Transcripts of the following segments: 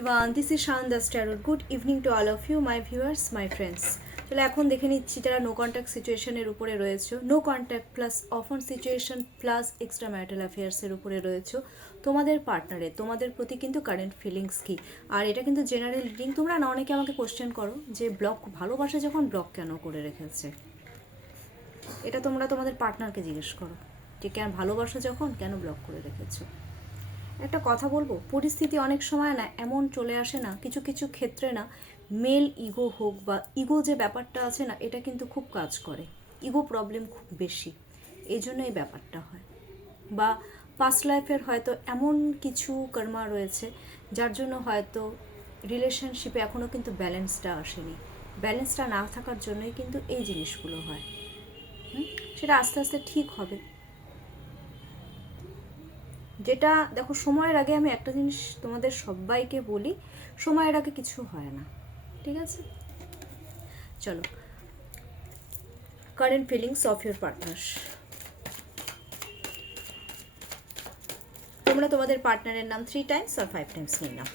everyone, this is Shandas Tarot. Good evening to all of you, my viewers, my friends. চলো এখন দেখে নিচ্ছি যারা নো কন্ট্যাক্ট সিচুয়েশনের উপরে রয়েছে, no contact plus offer situation plus extra marital অ্যাফেয়ার্সের উপরে রয়েছে, তোমাদের পার্টনারে তোমাদের প্রতি কিন্তু কারেন্ট ফিলিংস কি। আর এটা কিন্তু জেনারেল রিডিং। তোমরা না অনেকে আমাকে কোশ্চেন করো যে ব্লক ভালোবাসা যখন ব্লক কেন করে রেখেছে, এটা তোমরা তোমাদের পার্টনারকে জিজ্ঞেস করো যে কেন ভালোবাসা যখন কেন ব্লক করে রেখেছো। একটা কথা বলবো, পরিস্থিতি অনেক সময় না এমন চলে আসে না, কিছু কিছু ক্ষেত্রে না মেল ইগো হোক বা ইগো যে ব্যাপারটা আছে না, এটা কিন্তু খুব কাজ করে, ইগো প্রবলেম খুব বেশি, এই জন্য এই ব্যাপারটা হয়। বা পাস্ট লাইফের হয়তো এমন কিছু কর্মা রয়েছে যার জন্য হয়তো রিলেশনশিপে এখনও কিন্তু ব্যালেন্সটা আসেনি, ব্যালেন্সটা না থাকার জন্যই কিন্তু এই জিনিসগুলো হয়। সেটা আস্তে আস্তে ঠিক হবে। যেটা দেখো, সময়ের আগে আমি একটা জিনিস তোমাদের সবাইকে বলি, সময়ের আগে কিছু হয় না, ঠিক আছে? চলো, current feelings of your partner. তোমরা তোমাদের পার্টনারের নাম 3 টাইমস আর 5 টাইমস নিয়ে নাও।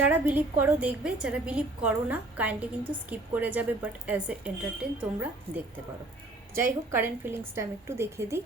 যারা বিলিভ করো দেখবে, যারা বিলিভ করো না কাইন্ডলি কিন্তু স্কিপ করে যাবে, বাট অ্যাজ এ এন্টারটেন তোমরা দেখতে পারো। যাই হোক, কারেন্ট ফিলিংসটা আমি একটু দেখে দিই।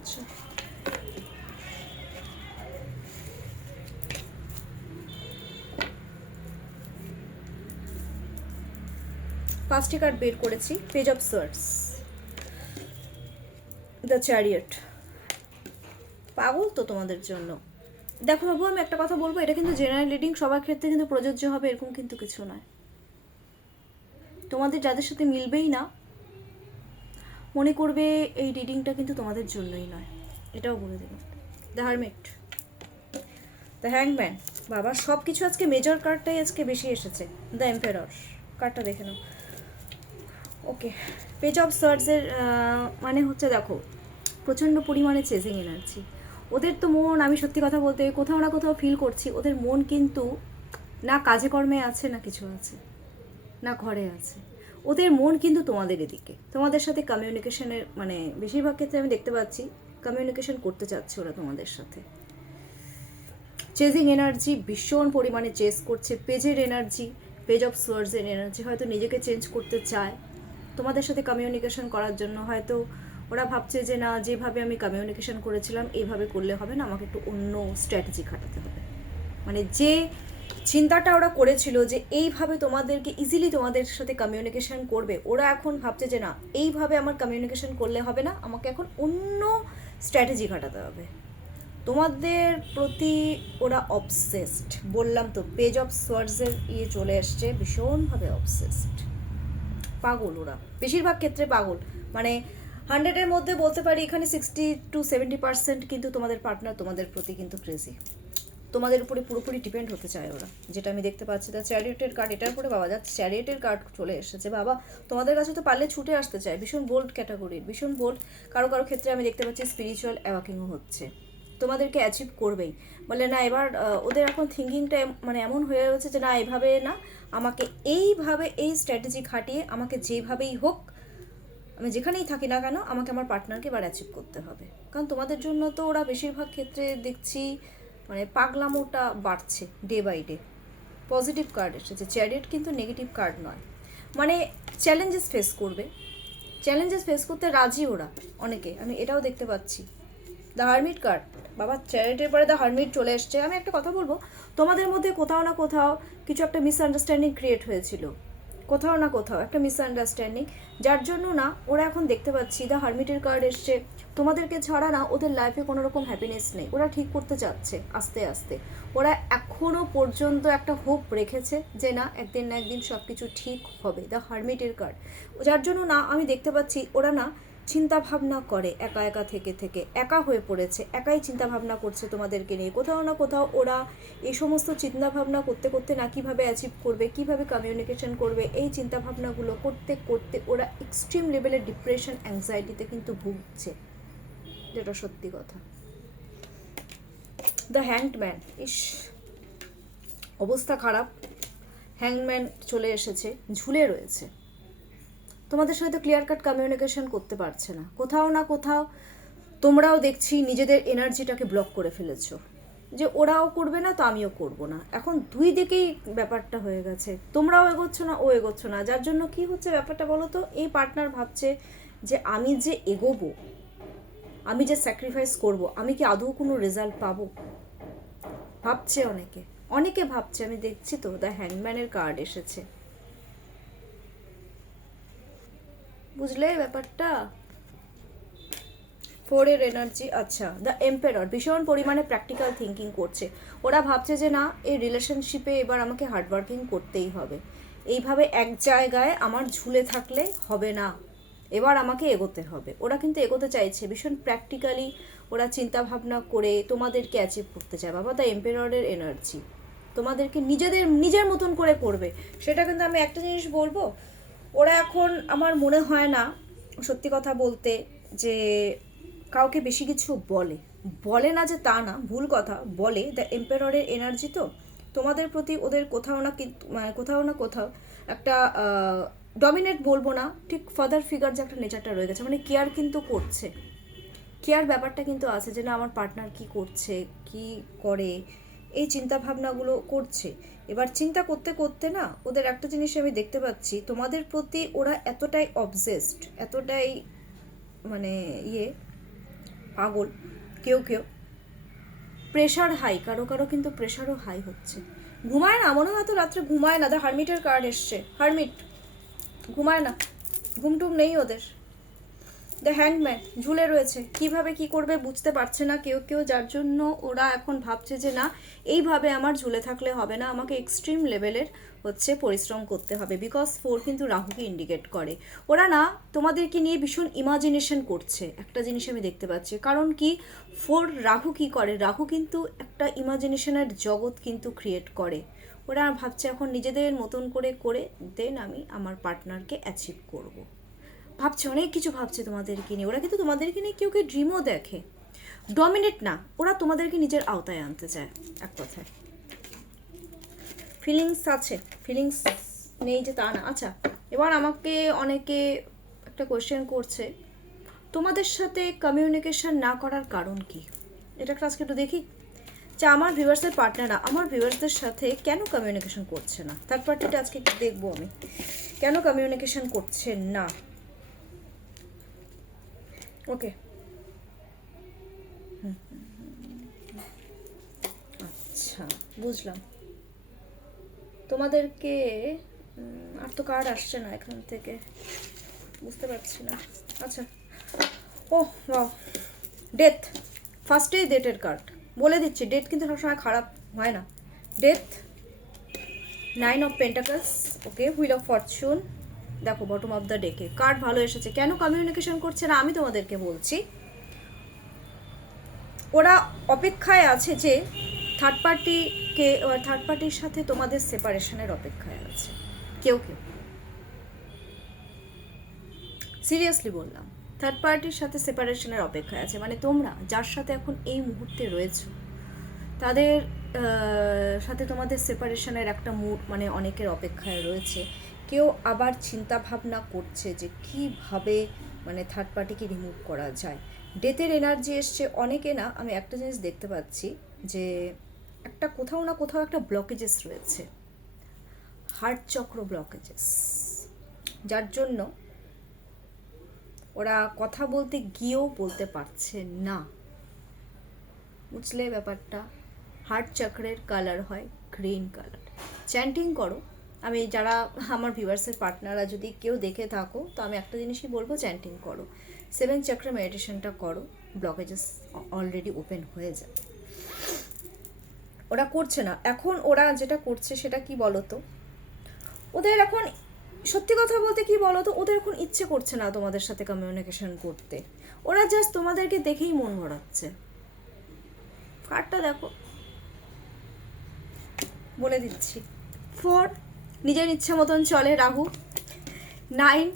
আচ্ছা, পাঁচটি কার্ড বের করেছি। Page of swords, the chariot. পাগল তো তোমাদের জন্য। দেখো বাবু, আমি একটা কথা বলবো, এটা কিন্তু জেনারেল রিডিং, সবার ক্ষেত্রে কিন্তু প্রযোজ্য হবে এরকম কিন্তু কিছু নয়। তোমাদের যাদের সাথে মিলবেই না, মনে করবে এই রিডিংটা কিন্তু তোমাদের জন্যই নয়, এটাও বলে দেবো। দ্য হারমিট, দ্য হ্যাংম্যান। বাবা, সব কিছু আজকে মেজর কার্ডটাই আজকে বেশি এসেছে। দ্য এম্পারার কার্ডটা দেখে নাও। ওকে, পেজ অফ সোয়ার্ডসের মানে হচ্ছে, দেখো প্রচণ্ড পরিমাণে চেজিং এনার্জি। ওদের তো মন, আমি সত্যি কথা বলতে কোথাও না কোথাও ফিল করছি, ওদের মন কিন্তু না কাজে কর্মে আছে, না কিছু আছে, না ঘরে আছে। ওদের মন কিন্তু তোমাদের এদিকে, তোমাদের সাথে কমিউনিকেশনের, মানে বেশিরভাগ ক্ষেত্রে আমি দেখতে পাচ্ছি কমিউনিকেশন করতে চাচ্ছে ওরা তোমাদের সাথে। চেজিং এনার্জি ভীষণ পরিমাণে চেস করছে। পেজের এনার্জি, পেজ অফ সোয়ার্ডসের এনার্জি, হয়তো নিজেকে চেঞ্জ করতে চায় তোমাদের সাথে কমিউনিকেশন করার জন্য। হয়তো ওরা ভাবছে যে না, যেভাবে আমি কমিউনিকেশন করেছিলাম এইভাবে করলে হবে না, আমাকে একটু অন্য স্ট্র্যাটেজি খাটাতে হবে। মানে যে চিন্তাটা ওরা করেছিল যে এইভাবে তোমাদেরকে ইজিলি তোমাদের সাথে কমিউনিকেশন করবে, ওরা এখন ভাবছে যে না, এইভাবে আমার কমিউনিকেশন করলে হবে না, আমাকে এখন অন্য স্ট্র্যাটেজি খাটাতে হবে। তোমাদের প্রতি ওরা অবসেসড, বললাম তো, পেজ অফ সোয়ার্ডসের চলে আসছে, ভীষণভাবে অবসেসড, পাগল ওরা, বেশিরভাগ ক্ষেত্রে পাগল। মানে 100-এর মধ্যে বলতে পারি এখানে 60-70% কিন্তু তোমাদের পার্টনার তোমাদের প্রতি কিন্তু ক্রেজি, তোমাদের উপরে পুরোপুরি ডিপেন্ড হতে চায় ওরা, যেটা আমি দেখতে পাচ্ছি। দ্য চ্যারিয়টের কার্ড, এটার উপরে বাবা যাচ্ছে, চ্যারিয়টের কার্ড চলে এসেছে। বাবা তোমাদের কাছে তো পারলে ছুটে আসতে চায়, ভীষণ বোল্ড ক্যাটাগরির, ভীষণ বোল্ড। কারো কারো ক্ষেত্রে আমি দেখতে পাচ্ছি স্পিরিচুয়াল অ্যাওয়াকিংও হচ্ছে, তোমাদেরকে অ্যাচিভ করবেই। বলে না, এবার ওদের এখন থিঙ্কিংটা মানে এমন হয়ে গেছে যে না, এভাবে না, আমাকে এইভাবে এই স্ট্র্যাটেজি খাটিয়ে আমাকে যেভাবেই হোক, আমি যেখানেই থাকি না কেন, আমাকে আমার পার্টনারকে এবার অ্যাচিভ করতে হবে। কারণ তোমাদের জন্য তো ওরা বেশিরভাগ ক্ষেত্রে দেখছি মানে পাগলামোটা বাড়ছে day by day. Positive card এসেছে, চ্যারিয়ট কিন্তু নেগেটিভ কার্ড নয়। মানে চ্যালেঞ্জেস ফেস করবে, চ্যালেঞ্জেস ফেস করতে রাজি ওরা অনেকে, আমি এটাও দেখতে পাচ্ছি। দ্য হারমিট কার্ড, বাবা চ্যারিয়টের পরে দ্য হারমিট চলে এসছে। আমি একটা কথা বলবো, তোমাদের মধ্যে কোথাও না কোথাও কিছু একটা মিসআন্ডারস্ট্যান্ডিং ক্রিয়েট হয়েছিল, কোথাও না কোথাও একটা মিসআন্ডারস্ট্যান্ডিং, যার জন্য না ওরা এখন দেখতে পাচ্ছি দ্য হারমিটের কার্ড এসছে, তোমাদেরকে ছাড়া না ওদের লাইফে কোনো রকম হ্যাপিনেস নেই, ওরা ঠিক করতে চাচ্ছে আস্তে আস্তে। ওরা এখনও পর্যন্ত একটা হোপ রেখেছে যে না একদিন না একদিন সব কিছু ঠিক হবে, দ্য হারমিটের কার্ড। যার জন্য না আমি দেখতে পাচ্ছি ওরা না চিন্তা ভাবনা করে, একা একা থেকে থেকে একা হয়ে পড়েছে, একাই চিন্তা ভাবনা করছে তোমাদেরকে নিয়ে। কোথাও না কোথাও ওরা এই সমস্ত চিন্তা ভাবনা করতে করতে না কীভাবে অ্যাচিভ করবে, কীভাবে কমিউনিকেশন করবে, এই চিন্তা ভাবনাগুলো করতে করতে ওরা এক্সট্রিম লেভেলের ডিপ্রেশন অ্যাংজাইটিতে কিন্তু ভুগছে, যেটা সত্যি কথা। দ্য হ্যাংডম্যান, ইস অবস্থা খারাপ। হ্যাংম্যান চলে এসেছে, ঝুলে রয়েছে, তোমাদের সাথে ক্লিয়ার কাট কমিউনিকেশন করতে পারছে না। কোথাও না কোথাও তোমরাও দেখছি নিজেদের এনার্জিটাকে ব্লক করে ফেলেছো, যে ওরাও করবে না তো আমিও করব না। এখন দুই দিকেই ব্যাপারটা হয়ে গেছে, তোমরাও এগোচ্ছ না ও এগোচ্ছ না। যার জন্য কি হচ্ছে ব্যাপারটা বলো তো, এই পার্টনার ভাবছে যে আমি যে এগোবো, আমি যে স্যাক্রিফাইস করব, আমি কি আদৌ কোনো রেজাল্ট পাবো, ভাবছে অনেকে, অনেকে ভাবছে। আমি দেখছি তো দ্য হ্যাংম্যানের কার্ড এসেছে, বুঝলে ব্যাপারটা। ফোরের এনার্জি, আচ্ছা দ্য এম্পেরর ভীষণ পরিমাণে প্র্যাকটিক্যাল থিঙ্কিং করছে। ওরা ভাবছে যে না এই রিলেশনশিপে এবার আমাকে হার্ডওয়ার্কিং করতেই হবে, এইভাবে এক জায়গায় আমার ঝুলে থাকলে হবে না, এবার আমাকে এগোতে হবে। ওরা কিন্তু এগোতে চাইছে ভীষণ প্র্যাকটিক্যালি, ওরা চিন্তা ভাবনা করে তোমাদেরকে অ্যাচিভ করতে চায়। বাবা দ্য এম্পেররের এনার্জি তোমাদেরকে নিজের মতন করে করবে। সেটা কিন্তু আমি একটা জিনিস বলবো, ওরা এখন আমার মনে হয় না, সত্যি কথা বলতে, যে কাউকে বেশি কিছু বলে না, যে তা না, ভুল কথা বলে। দ্য এম্পেররের এনার্জি তো তোমাদের প্রতি ওদের কোথাও না কোথাও না কোথাও একটা ডমিনেট বলবো না, ঠিক ফাদার ফিগার যে একটা নেচারটা রয়ে গেছে, মানে কেয়ার কিন্তু করছে, কেয়ার ব্যাপারটা কিন্তু আছে, যে না আমার পার্টনার কি করছে, কি করে, এই চিন্তা ভাবনাগুলো করছে। এবার চিন্তা করতে করতে না ওদের একটা জিনিস আমি দেখতে পাচ্ছি, তোমাদের প্রতি ওরা এতটাই অবসেসড, এতটাই মানে পাগল, কেউ প্রেশার হাই, কারো কারো কিন্তু প্রেশারও হাই হচ্ছে। ঘুমায় না, মনে হয় তো রাত্রে ঘুমায় না। দ্য হারমিটের কার্ড এসছে, হারমিট ঘুমায় না, ঘুমটুম নেই ওদের। দ্য হ্যাংম্যান ঝুলে রয়েছে, কিভাবে কি করবে বুঝতে পারছে না কেউ, যার জন্য ওরা এখন ভাবছে যে না এইভাবে আমার ঝুলে থাকলে হবে না, আমাকে এক্সট্রিম লেভেলের পরিশ্রম করতে হবে। বিকজ 4 কিন্তু রাহুকে ইন্ডিকেট করে। ওরা না তোমাদেরকে নিয়ে ভীষণ ইমাজিনেশন করছে, একটা জিনিস আমি দেখতে পাচ্ছি। কারণ কি 4 রাহু কি করে, রাহু কিন্তু একটা ইমাজিনেশনের জগৎ কিন্তু ক্রিয়েট করে। ওরা ভাবছে এখন নিজেদের মতন করে দেন আমি আমার পার্টনারকে অ্যাচিভ করবো, ভাবছে অনেক কিছু ভাবছে তোমাদেরকে নিয়ে। ওরা কিন্তু তোমাদেরকে নিয়ে কেউ ড্রিমও দেখে, ডমিনেট না, ওরা তোমাদেরকে নিজের আওতায় আনতে চায়, এক কথায়। ফিলিংস আছে, ফিলিংস নেই যে তা না। আচ্ছা এবার আমাকে অনেকে একটা কোয়েশ্চেন করছে, তোমাদের সাথে কমিউনিকেশন না করার কারণ কি, এটা একটা আজকে একটু দেখি। যে আমার ভিউয়ার্সের পার্টনাররা আমার ভিউয়ার্সদের সাথে কেন কমিউনিকেশন করছে না, থার্ড পার্টিটা আজকে একটু দেখবো আমি, কেন কমিউনিকেশন করছে না। ওকে, আচ্ছা বুঝলাম। তোমাদেরকে আর তো কার্ড আসছে না এখান থেকে, বুঝতে পারছি না। আচ্ছা ও ওয়াও, ডেথ, ফার্স্টেই ডেটের কার্ড, বলে দিচ্ছি ডেট কিন্তু সবসময় খারাপ হয় না। Death, 9 of pentacles, okay, wheel of Fortune, দেখো বটম অফ দ্য ডেকে কার্ড ভালো এসেছে। কেন কমিউনিকেশন করছে না আমি তোমাদেরকে বলছি। ওরা অপেক্ষায় আছে যে থার্ড পার্টির সাথে তোমাদের সেপারেশনের অপেক্ষায় আছে কেউ, সিরিয়াসলি বললাম, থার্ড পার্টির সাথে সেপারেশনের অপেক্ষায় আছে। মানে তোমরা যার সাথে এখন এই মুহূর্তে রয়েছো তাদের সাথে তোমাদের সেপারেশনের একটা মুড মানে অনেকের অপেক্ষায় রয়েছে। কেউ আবার চিন্তা ভাবনা করছে যে কিভাবে মানে থার্ড পার্টিকে রিমুভ করা যায়। ডেথের এনার্জি এসছে অনেকে না, আমি একটা জিনিস দেখতে পাচ্ছি যে একটা কোথাও না কোথাও একটা ব্লকেজেস রয়েছে, হার্ট চক্র ব্লকেজেস, যার জন্য ওরা কথা বলতে গিয়েও বলতে পারছে না, বুঝলে ব্যাপারটা। হার্ট চক্রের কালার হয় গ্রিন কালার। চ্যান্টিং করো, আমি যারা আমার ভিউয়ার্সের পার্টনাররা যদি কেউ দেখে থাকো, তো আমি একটা জিনিসই বলবো, চ্যান্টিং করো, 7 চক্র মেডিটেশনটা করো, ব্লকেজেস অলরেডি ওপেন হয়ে যায়। ওরা করছে না এখন, ওরা যেটা করছে সেটা কি বলো তো, ওদের এখন সত্যি কথা বলতে কি বলো তো, ওদের এখন ইচ্ছে করছে না তোমাদের সাথে কমিউনিকেশন করতে, ওরা জাস্ট তোমাদেরকে দেখেই মন ভরাচ্ছে। কার্ডটা দেখো, বলে দিচ্ছি। 4 নিজের ইচ্ছা মতন চলে রাহু। 9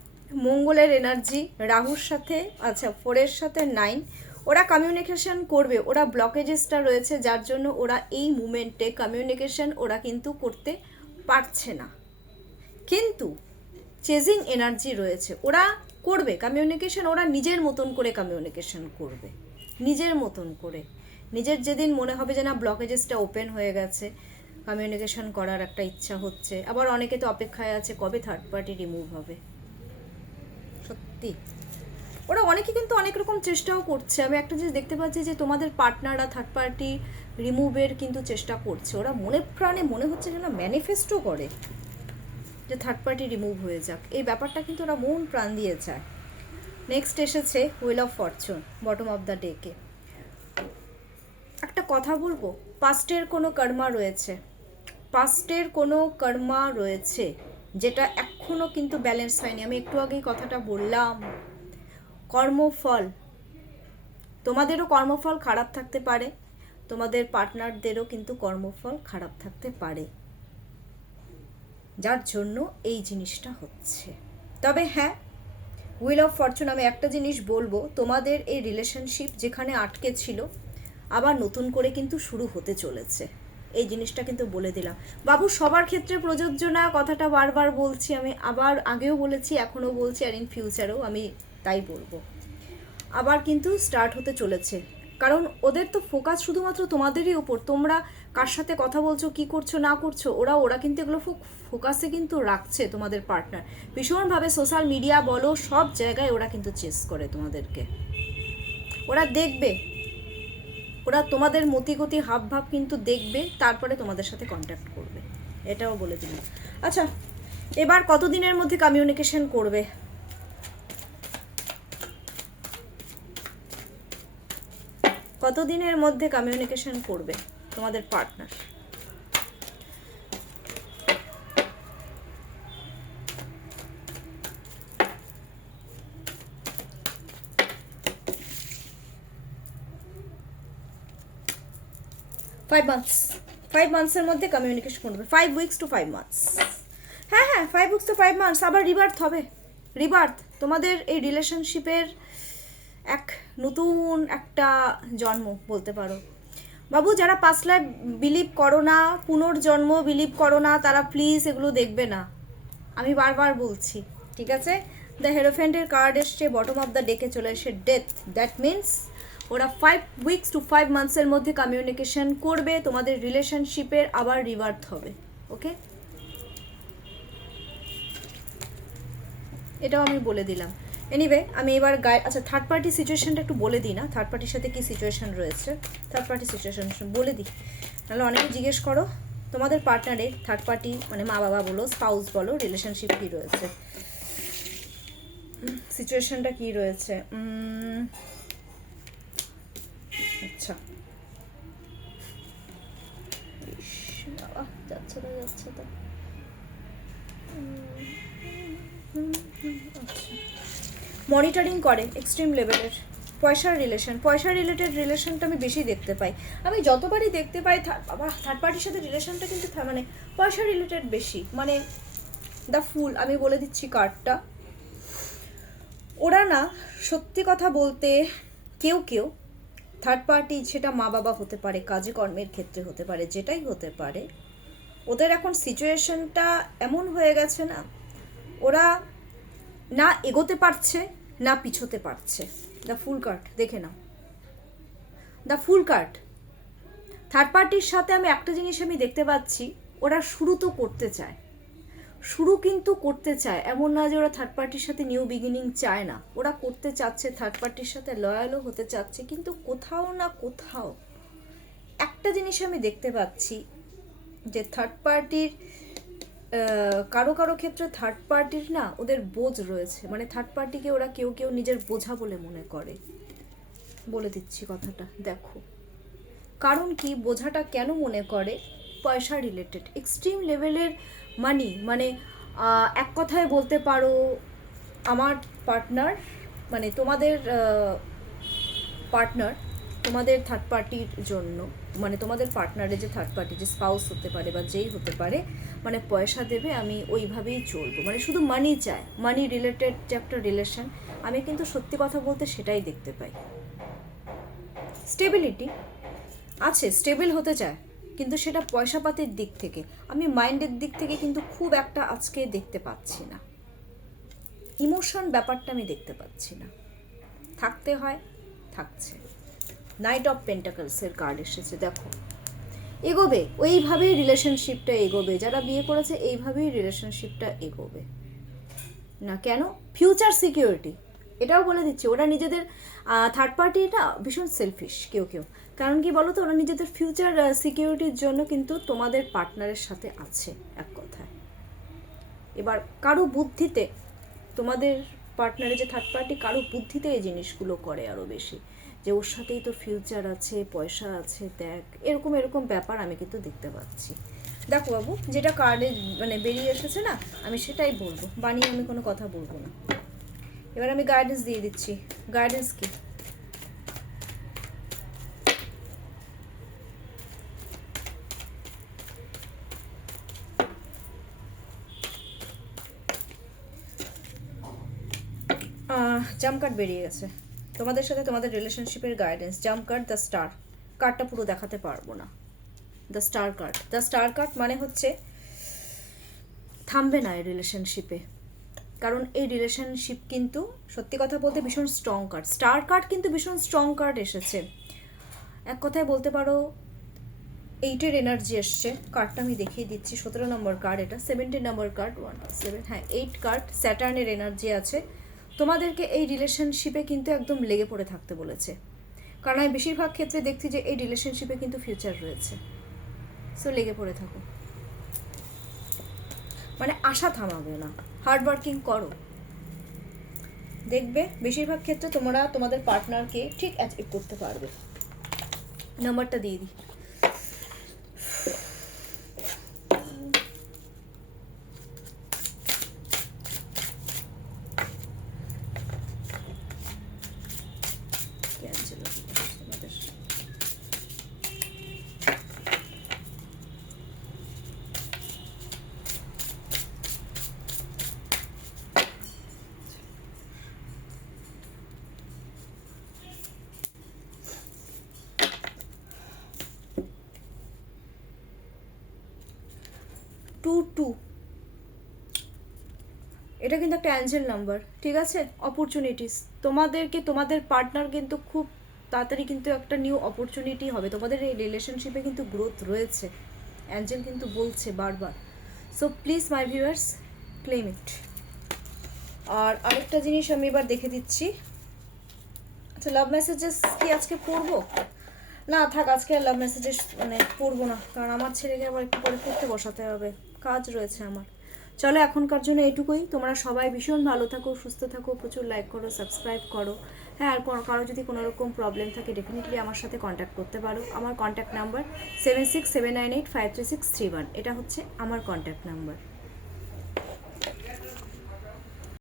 মঙ্গলের এনার্জি রাহুর সাথে, আচ্ছা 4-এর সাথে 9, ওরা কমিউনিকেশন করবে, ওরা ব্লকেজেসটা রয়েছে যার জন্য ওরা এই মুমেন্টে কমিউনিকেশন ওরা কিন্তু করতে পারছে না, কিন্তু চেজিং এনার্জি রয়েছে, ওরা করবে কমিউনিকেশন, ওরা নিজের মতন করে কমিউনিকেশন করবে, নিজের মতন করে। নিজের যেদিন মনে হবে যে না ব্লকেজেসটা ওপেন হয়ে গেছে, কমিউনিকেশন করার একটা ইচ্ছা হচ্ছে, আবার অনেকে তো অপেক্ষায় আছে কবে থার্ড পার্টি রিমুভ হবে। সত্যি ওরা অনেকে কিন্তু অনেক রকম চেষ্টাও করছে, আমি একটা জিনিস দেখতে পাচ্ছি যে তোমাদের পার্টনাররা থার্ড পার্টি রিমুভের কিন্তু চেষ্টা করছে, ওরা মনে প্রাণে মনে হচ্ছে যেন ম্যানিফেস্টো করে যে থার্ড পার্টি রিমুভ হয়ে যাক, এই ব্যাপারটা কিন্তু ওরা মন প্রাণ দিয়ে চায়। নেক্সট এসেছে wheel of Fortune bottom of the ডেকে। একটা কথা বলবো, পাস্টের কোনো কর্মা রয়েছে, পাস্টের কোনো কর্মা রয়েছে যেটা এখনও কিন্তু ব্যালেন্স হয়নি। আমি একটু আগেই কথাটা বললাম, কর্মফল, তোমাদেরও কর্মফল খারাপ থাকতে পারে, তোমাদের পার্টনারদেরও কিন্তু কর্মফল খারাপ থাকতে পারে, যার জন্য এই জিনিসটা হচ্ছে। তবে হ্যাঁ, হুইল অফ ফরচুন, আমি একটা জিনিস বলবো, তোমাদের এই রিলেশনশিপ যেখানে আটকে ছিল আবার নতুন করে কিন্তু শুরু হতে চলেছে, এই জিনিসটা কিন্তু বলে দিলাম। বাবু সবার ক্ষেত্রে প্রযোজ্য না, কথাটা বারবার বলছি আমি, আবার আগেও বলেছি এখনও বলছি, আর ইন ফিউচারেও আমি তাই বলবো, আবার কিন্তু স্টার্ট হতে চলেছে। কারণ ওদের তো ফোকাস শুধুমাত্র তোমাদেরই ওপর, তোমরা কার সাথে কথা বলছো, কি করছো না করছো, ওরা কিন্তু এগুলো ফোকাসে কিন্তু রাখছে। তোমাদের পার্টনার ভীষণভাবে সোশ্যাল মিডিয়া বলো, সব জায়গায় ওরা কিন্তু চেস করে তোমাদেরকে, ওরা দেখবে, ওরা তোমাদের মতিগতি হাব ভাব কিন্তু দেখবে, তারপরে তোমাদের সাথে কন্ট্যাক্ট করবে, এটাও বলে দিলাম। আচ্ছা, এবার কতদিনের মধ্যে কমিউনিকেশন করবে? কতদিনের মধ্যে কমিউনিকেশন করবে তোমাদের পার্টনার? ফাইভ মান্থসের মধ্যে কমিউনিকেশন করবে, 5 weeks to 5 months। হ্যাঁ হ্যাঁ, 5 weeks to 5 months, আবার রিবার্থ হবে, রিবার্থ, তোমাদের এই রিলেশনশিপের এক নতুন একটা জন্ম বলতে পারো। বাবু যারা পাস্ট লাইফ বিলিভ করো না, পুনর্জন্ম বিলিভ করো না, তারা প্লিজ এগুলো দেখবে না, আমি বারবার বলছি, ঠিক আছে? দ্য হেরোফেন্টের কার্ড এসছে, বটম অফ দ্য ডেকে চলে এসে ডেথ, দ্যাট মিনস ওরা 5 weeks to 5 monthsের মধ্যে কমিউনিকেশন করবে, তোমাদের রিলেশনশিপের আবার রিবার্থ হবে। ওকে, এটাও আমি বলে দিলাম। এনিওয়ে, আমি এবার আচ্ছা থার্ড পার্টি সিচুয়েশনটা একটু বলে দিই না, থার্ড পার্টির সাথে কী সিচুয়েশন রয়েছে, থার্ড পার্টি সিচুয়েশন বলে দিই, তাহলে অনেকে জিজ্ঞেস করো তোমাদের পার্টনারের থার্ড পার্টি মানে মা বাবা বলো, স্পাউস বলো, রিলেশনশিপ কী রয়েছে, সিচুয়েশনটা কী রয়েছে। আচ্ছা, যাচ্ছে তো যাচ্ছে তো, মনিটরিং করে এক্সট্রিম লেভেলের, পয়সার রিলেশন, পয়সা রিলেটেড রিলেশনটা আমি বেশি দেখতে পাই, আমি যতবারই দেখতে পাই বাবা থার্ড পার্টির সাথে রিলেশনটা কিন্তু মানে পয়সা রিলেটেড বেশি, মানে দ্য ফুল, আমি বলে দিচ্ছি কার্ডটা, ওরা না সত্যি কথা বলতে কেউ কেউ থার্ড পার্টি, সেটা মা বাবা হতে পারে, কাজে কর্মের ক্ষেত্রে হতে পারে, যেটাই হতে পারে, ওদের এখন সিচুয়েশনটা এমন হয়ে গেছে না, ওরা না এগোতে পারছে না পিছোতে পারছে। দ্য ফুল কার্ড দেখে নাও, দ্য ফুল কার্ড। থার্ড পার্টির সাথে আমি একটা জিনিস আমি দেখতে পাচ্ছি, ওরা শুরু তো করতে চায়, শুরু কিন্তু করতে চায়, এমন না যে ওরা থার্ড পার্টির সাথে নিউ বিগিনিং চায় না, ওরা করতে চাচ্ছে, থার্ড পার্টির সাথে লয়ালও হতে চাচ্ছে, কিন্তু কোথাও না কোথাও একটা জিনিস আমি দেখতে পাচ্ছি যে থার্ড পার্টির কারো কারো ক্ষেত্রে থার্ড পার্টির না ওদের বোঝ রয়েছে, মানে থার্ড পার্টিকে ওরা কেউ কেউ নিজের বোঝা বলে মনে করে। বলে দিচ্ছি কথাটা, দেখো কারণ কি বোঝাটা কেন মনে করে, পয়সা রিলেটেড এক্সট্রিম লেভেলের মানি, মানে এক কথায় বলতে পারো আমার পার্টনার, মানে তোমাদের পার্টনার তোমাদের থার্ড পার্টির জন্য, মানে তোমাদের পার্টনারের যে থার্ড পার্টি, যে স্পাউস হতে পারে বা যেই হতে পারে, মানে পয়সা দেবে, আমি ওইভাবেই চলবো, মানে শুধু মানি চায়, মানি রিলেটেড যে একটা রিলেশন, আমি কিন্তু সত্যি কথা বলতে সেটাই দেখতে পাই। স্টেবিলিটি আছে, স্টেবল হতে চায়, কিন্তু সেটা পয়সাপাতির দিক থেকে, আমি মাইন্ডের দিক থেকে কিন্তু খুব একটা আজকে দেখতে পাচ্ছি না। ইমোশন ব্যাপারটা আমি দেখতে পাচ্ছি না। থাকতে হয়, থাকছে। নাইট অফ পেন্টাকলসের কার্ড এসেছে, দেখো এগোবে, ওইভাবেই রিলেশনশিপটা এগোবে, যারা বিয়ে করেছে এইভাবেই রিলেশনশিপটা এগোবে না কেন, ফিউচার সিকিউরিটি, এটাও বলে দিচ্ছে ওরা নিজেদের থার্ড পার্টিটা ভীষণ সেলফিশ কেউ কেউ, কারণ কি বলো তো, ওরা নিজেদের ফিউচার সিকিউরিটির জন্য কিন্তু তোমাদের পার্টনারের সাথে আছে এক কথায়। এবার কারো বুদ্ধিতে, তোমাদের পার্টনারে যে থার্ড পার্টি, কারো বুদ্ধিতে এই জিনিসগুলো করে আরও বেশি, যে ওর সাথেই তো ফিউচার আছে, পয়সা আছে, দেখ এরকম এরকম ব্যাপার আমি কিন্তু দেখতে পাচ্ছি। দেখো বাবু, যেটা কার্ডে মানে বেরিয়ে এসেছে না, আমি সেটাই বলবো, বানিয়ে আমি কোনো কথা বলবো না। এবার আমি গাইডেন্স দিয়ে দিচ্ছি। গাইডেন্স কি, জাম্প কার্ড বেরিয়ে গেছে তোমাদের সাথে, তোমাদের রিলেশনশিপের guidance, jump card, the star. কার্ডটা পুরো দেখাতে পারবো না। The star card, the star card মানে হচ্ছে থামবে না এই রিলেশনশিপে, কারণ এই রিলেশনশিপ কিন্তু সত্যি কথা বলতে ভীষণ স্ট্রং কার্ড। স্টার কার্ড কিন্তু ভীষণ স্ট্রং কার্ড এসেছে, এক কথায় বলতে পারো 8-এর এনার্জি এসছে। কার্ডটা আমি দেখিয়ে দিচ্ছি, 17 নম্বর কার্ড এটা, 17 নম্বর কার্ড, 1 7, হ্যাঁ 8 কার্ড, স্যাটার্নের এনার্জি আছে। তোমাদেরকে এই রিলেশনশিপে কিন্তু একদম লেগে পড়ে থাকতে বলেছে, কারণ আমি বেশিরভাগ ক্ষেত্রে দেখছি যে এই রিলেশনশিপে কিন্তু ফিউচার রয়েছে। সো লেগে পড়ে থাকো, মানে আশা থামাবে না, হার্ড ওয়ার্কিং করো, দেখবে বেশিরভাগ ক্ষেত্রে তোমরা তোমাদের পার্টনারকে ঠিক অ্যাচিভ করতে পারবে। নাম্বারটা দিয়ে দিই, আমাদের 22, এটা কিন্তু একটা অ্যাঞ্জেল নাম্বার, ঠিক আছে। অপরচুনিটিস, তোমাদেরকে তোমাদের পার্টনার কিন্তু খুব তাড়াতাড়ি কিন্তু একটা নিউ অপরচুনিটি হবে, তোমাদের এই রিলেশনশিপে কিন্তু গ্রোথ রয়েছে, অ্যাঞ্জেল কিন্তু বলছে বারবার। So please my viewers, claim it. আর আরেকটা জিনিস আমি এবার দেখে দিচ্ছি। আচ্ছা, লাভ মেসেজেস কি আজকে পড়বো? না থাক, আজকে আর লাভ মেসেজেস মানে পড়বো না, কারণ আমার ছেলেকে আবার একটু পরে পড়তে বসাতে হবে, কাজ রয়েছে আমার। চলো এখনকার জন্য এটুকুই। তোমরা সবাই ভীষণ ভালো থাকো, সুস্থ থাকো, প্রচুর লাইক করো, সাবস্ক্রাইব করো। হ্যাঁ, আর কারো যদি কোনো রকম প্রবলেম থাকে ডেফিনেটলি আমার সাথে কন্ট্যাক্ট করতে পারো। আমার কন্ট্যাক্ট নাম্বার 7679853631, এটা হচ্ছে আমার কন্ট্যাক্ট নাম্বার।